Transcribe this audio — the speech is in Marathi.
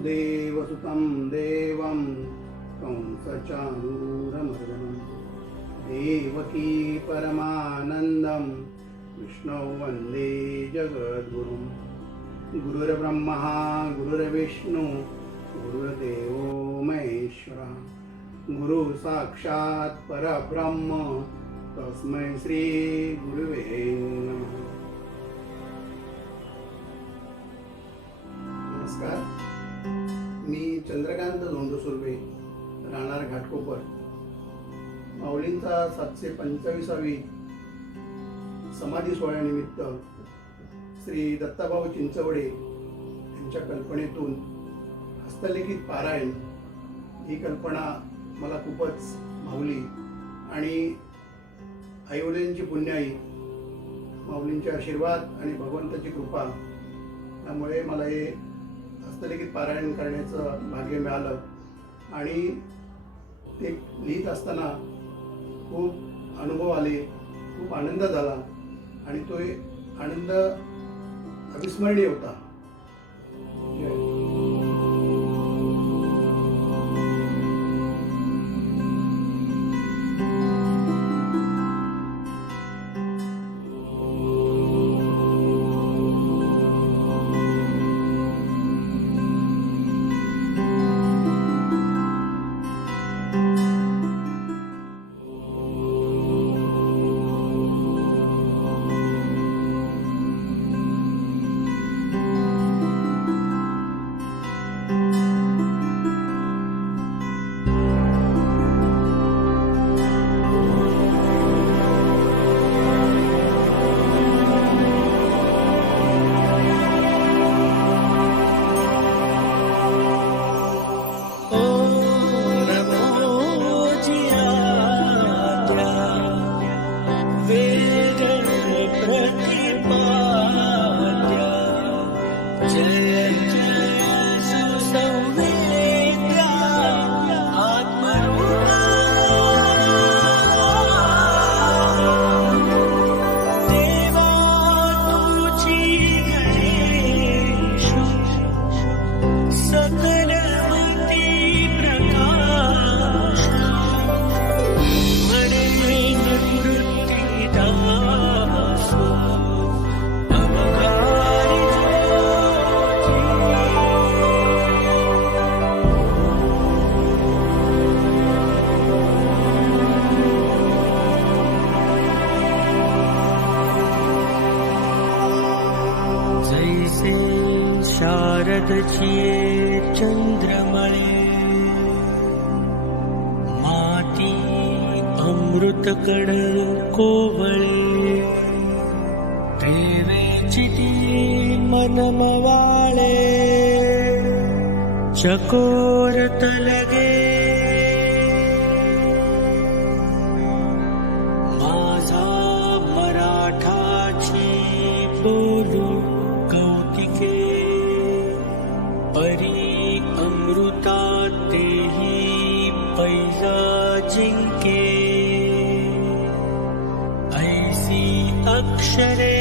सुतं देवं कंसचानूरमर्दनं देवकी परमानन्दं विष्णौ वन्दे जगद्गुरुं गुरुर्ब्रह्मा गुरुर्विष्णु गुरुर्देवो महेश्वरः। गुरु साक्षात् परब्रह्म तस्मै श्री गुरुवे नमः। नमस्कार। मी चंद्रकांत धोंडू सुर्वे राहणार घाटकोपर. माऊलींचा सातशे पंचवीसावी समाधी सोहळ्यानिमित्त श्री दत्ताभाऊ चिंचवडे यांच्या कल्पनेतून हस्तलिखित पारायण ही कल्पना मला खूपच भावली. आणि आईवडिलांची पुण्याई माऊलींचे आशीर्वाद आणि भगवंताची कृपा त्यामुळे मला हे हस्तलिखित पारायण करण्याचं भाग्य मिळालं. आणि ते लिहित असताना खूप अनुभव आले खूप आनंद झाला. आणि तो एक आनंद अविस्मरणीय होता. Spirit. चन्द्रमणे माती अमृतकड को बले देवे चिति मनमवाळे। चकोर तलगे Shri